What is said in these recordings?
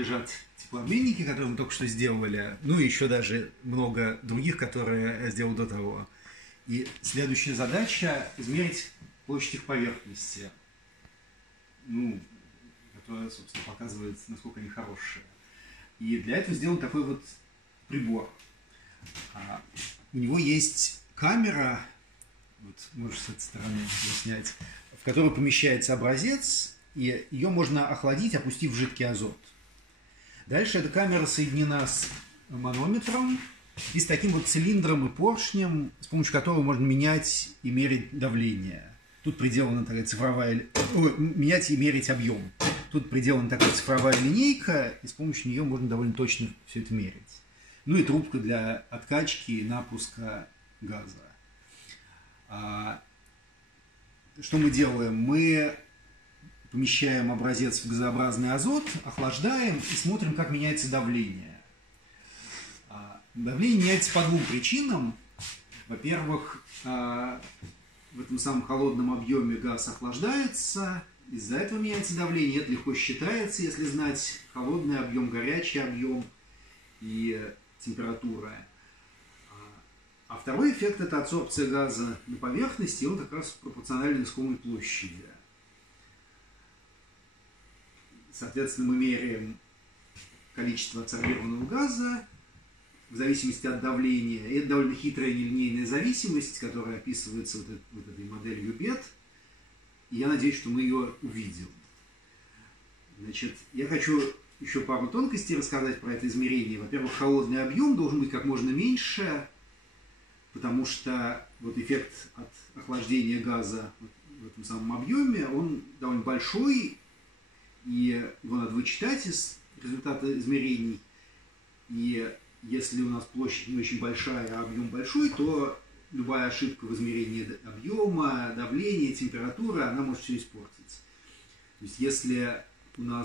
Лежат теплообменники, которые мы только что сделали, ну и еще даже много других, которые я сделал до того. И следующая задача – измерить площадь их поверхности, которая, собственно, показывает, насколько они хорошие. И для этого сделан такой вот прибор. У него есть камера, вот можешь с этой стороны ее снять, в которую помещается образец, и ее можно охладить, опустив в жидкий азот. Дальше эта камера соединена с манометром и с таким вот цилиндром и поршнем, с помощью которого можно менять и мерить давление. Тут приделана такая цифровая... менять и мерить объем. Тут приделана такая цифровая линейка, и с помощью нее можно довольно точно все это мерить. Ну и трубка для откачки и напуска газа. Что мы делаем? Мы помещаем образец в газообразный азот, охлаждаем и смотрим, как меняется давление. Давление меняется по двум причинам. Во-первых, в этом самом холодном объеме газ охлаждается, из-за этого меняется давление. Это легко считается, если знать холодный объем, горячий объем и температура. А второй эффект – это адсорбция газа на поверхности, и он как раз пропорционален искомой площади. Соответственно, мы меряем количество адсорбированного газа в зависимости от давления. И это довольно хитрая нелинейная зависимость, которая описывается вот этой моделью BET. И я надеюсь, что мы ее увидим. Значит, я хочу еще пару тонкостей рассказать про это измерение. Во-первых, холодный объем должен быть как можно меньше, потому что вот эффект от охлаждения газа в этом самом объеме, он довольно большой, и его надо вычитать из результата измерений. И если у нас площадь не очень большая, а объем большой, то любая ошибка в измерении объема, давления, температуры, она может все испортить. То есть если мы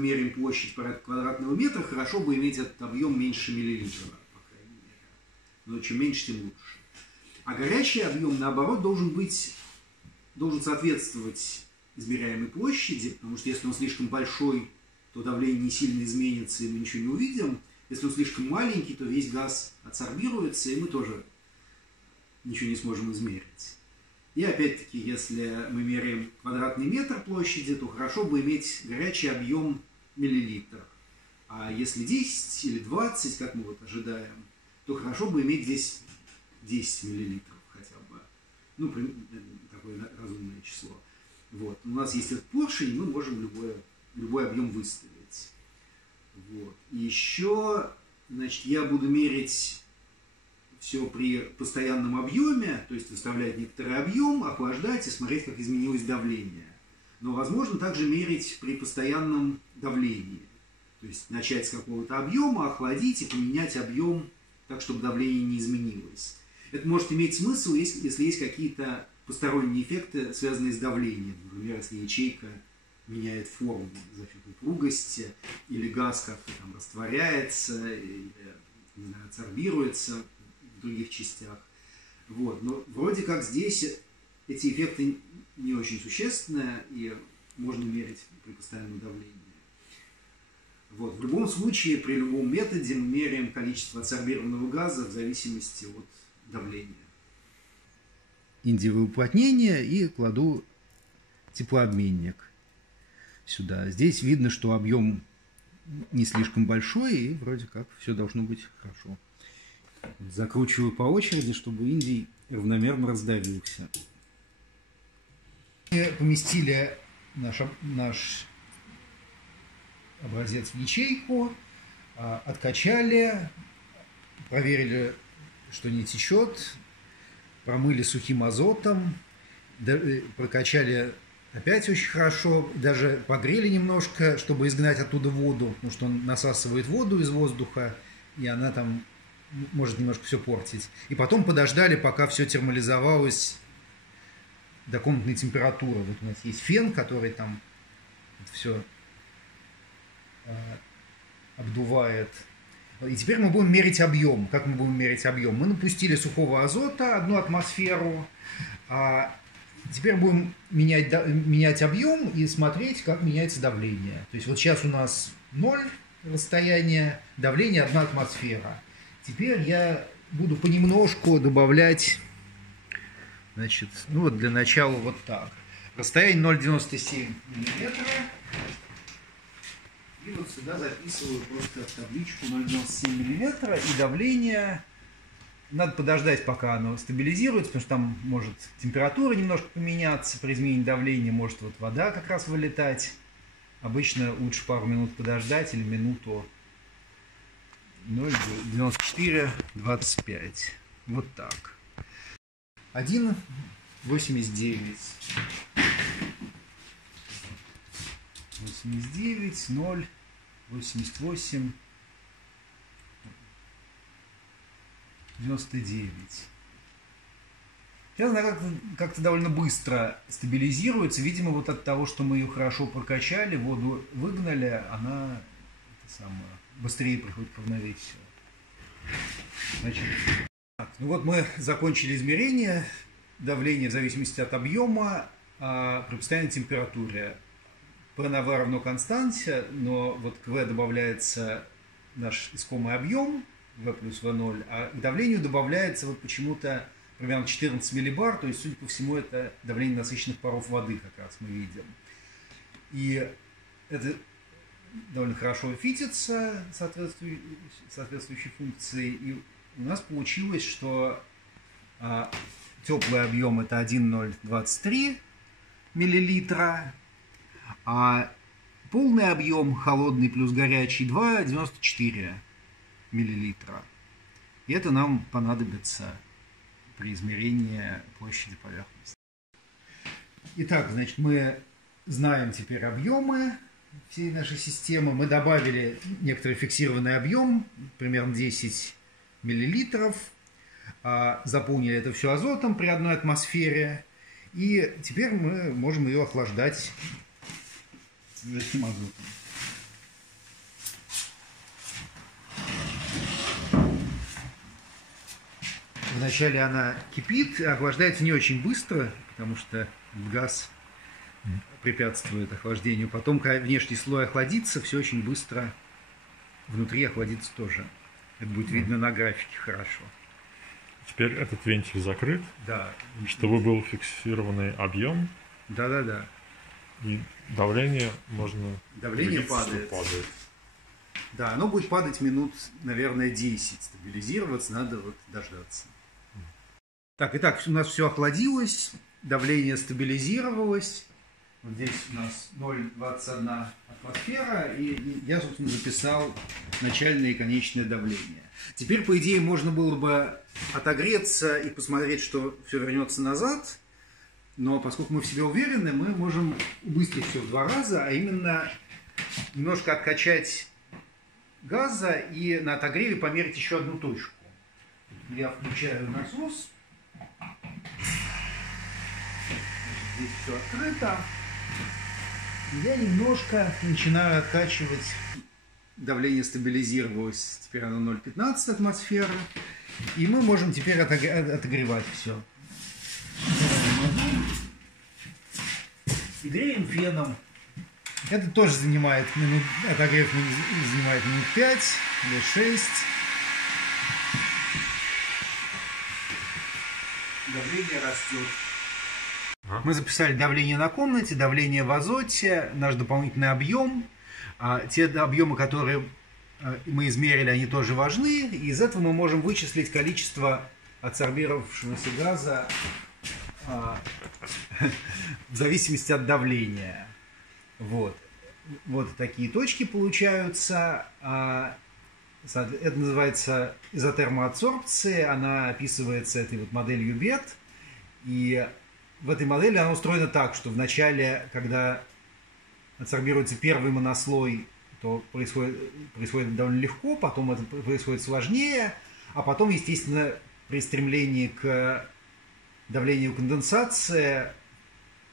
меряем площадь квадратного метра, хорошо бы иметь этот объем меньше миллилитра, по крайней мере. Но чем меньше, тем лучше. А горячий объем, наоборот, должен соответствовать измеряемой площади, потому что если он слишком большой, то давление не сильно изменится, и мы ничего не увидим. Если он слишком маленький, то весь газ адсорбируется, и мы тоже ничего не сможем измерить. И опять-таки, если мы меряем квадратный метр площади, то хорошо бы иметь горячий объем миллилитр. А если 10 или 20, как мы вот ожидаем, то хорошо бы иметь здесь 10 миллилитров хотя бы. Такое разумное число. Вот. У нас есть этот поршень, мы можем любой объем выставить. Вот. И еще, значит, я буду мерить все при постоянном объеме, то есть выставлять некоторый объем, охлаждать и смотреть, как изменилось давление. Но возможно также мерить при постоянном давлении. То есть начать с какого-то объема, охладить и поменять объем так, чтобы давление не изменилось. Это может иметь смысл, если есть какие-то посторонние эффекты, связанные с давлением. Например, если ячейка меняет форму за счет упругости, или газ как-то там растворяется, или, не знаю, адсорбируется в других частях. Вот. Но вроде как здесь эти эффекты не очень существенные, и можно мерить при постоянном давлении. Вот. В любом случае, при любом методе мы меряем количество адсорбированного газа в зависимости от давления. Индиевое уплотнение, и кладу теплообменник сюда. Здесь видно, что объем не слишком большой, и вроде как все должно быть хорошо. Закручиваю по очереди, чтобы индий равномерно раздавился. Мы поместили наш образец в ячейку, откачали, проверили, что не течет, промыли сухим азотом, прокачали опять очень хорошо, даже погрели немножко, чтобы изгнать оттуда воду, потому что он насасывает воду из воздуха, и она там может немножко все портить. И потом подождали, пока все термализовалось до комнатной температуры. Вот у нас есть фен, который там все обдувает. И теперь мы будем мерить объем. Как мы будем мерить объем? Мы напустили сухого азота 1 атмосферу, Теперь будем менять объем и смотреть, как меняется давление. То есть вот сейчас у нас 0 расстояние, давление 1 атмосфера. Теперь я буду понемножку добавлять, значит, ну вот для начала вот так. Расстояние 0,97 мм. И вот сюда записываю просто табличку 0,97 мм. И давление... Надо подождать, пока оно стабилизируется, потому что там может температура немножко поменяться при изменении давления, может вот вода как раз вылетать. Обычно лучше пару минут подождать или минуту. 0,94-25. Вот так. 1,89. 89, 0, 88. 99. Сейчас она как-то довольно быстро стабилизируется. Видимо, вот от того, что мы ее хорошо прокачали, воду выгнали, она быстрее приходит к равновесию. Значит, так, ну вот мы закончили измерение давления в зависимости от объема при постоянной температуре. ПНВ равно константе, но вот к В добавляется наш искомый объем, V плюс V0, а к давлению добавляется вот почему-то примерно 14 миллибар, то есть, судя по всему, это давление насыщенных паров воды как раз мы видим. И это довольно хорошо фитится соответствующей функции. И у нас получилось, что теплый объем это 1,023 миллилитра, а полный объем, холодный плюс горячий, 2,94 миллилитра. И это нам понадобится при измерении площади поверхности. Итак, значит, мы знаем теперь объемы всей нашей системы. Мы добавили некоторый фиксированный объем, примерно 10 миллилитров. Заполнили это все азотом при 1 атмосфере. И теперь мы можем ее охлаждать жидким азотом. Вначале она кипит, охлаждается не очень быстро, потому что газ препятствует охлаждению. Потом, когда внешний слой охладится, все очень быстро внутри охладится тоже. Это будет видно на графике хорошо. Теперь этот вентиль закрыт, да, чтобы был фиксированный объем. Да. И давление можно... Давление падает. Да, оно будет падать минут, наверное, 10. Стабилизироваться надо вот дождаться. Так, итак, у нас все охладилось, давление стабилизировалось. Вот здесь у нас 0,21 атмосфера, и я, собственно, записал начальное и конечное давление. Теперь, по идее, можно было бы отогреться и посмотреть, что все вернется назад, но поскольку мы в себе уверены, мы можем убыстрить все в 2 раза, а именно немножко откачать газа и на отогреве померить еще одну точку. Я включаю насос. Здесь все открыто. Я немножко начинаю откачивать. Давление стабилизировалось. Теперь оно 0,15 атмосферы. И мы можем теперь отогревать все. И греем феном. Это тоже занимает отогрев занимает минут 5 или 6. Давление растет. Мы записали давление на комнате, давление в азоте, наш дополнительный объем. Те объемы, которые мы измерили, они тоже важны. И из этого мы можем вычислить количество адсорбировавшегося газа в зависимости от давления. Вот такие точки получаются. Это называется изотермоадсорбция. Она описывается этой вот моделью Бет. И в этой модели она устроена так, что вначале, когда адсорбируется первый монослой, то происходит довольно легко, потом это происходит сложнее, а потом, естественно, при стремлении к давлению конденсации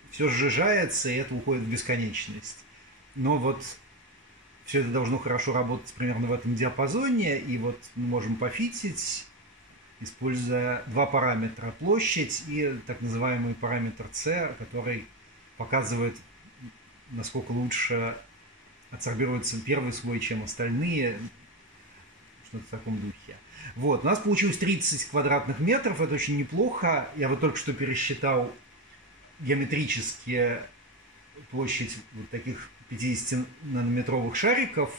все сжижается, и это уходит в бесконечность. Но вот все это должно хорошо работать примерно в этом диапазоне, и вот мы можем пофитить используя два параметра: площадь и так называемый параметр c, который показывает, насколько лучше адсорбируется первый слой, чем остальные, что-то в таком духе. Вот, у нас получилось 30 квадратных метров, это очень неплохо. Я вот только что пересчитал геометрически площадь вот таких 50-нанометровых шариков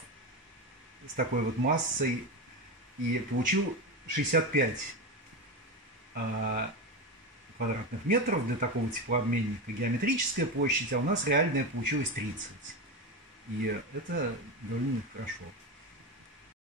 с такой вот массой и получил 65 квадратных метров для такого теплообменника. Геометрическая площадь, а у нас реальная получилась 30. И это довольно хорошо.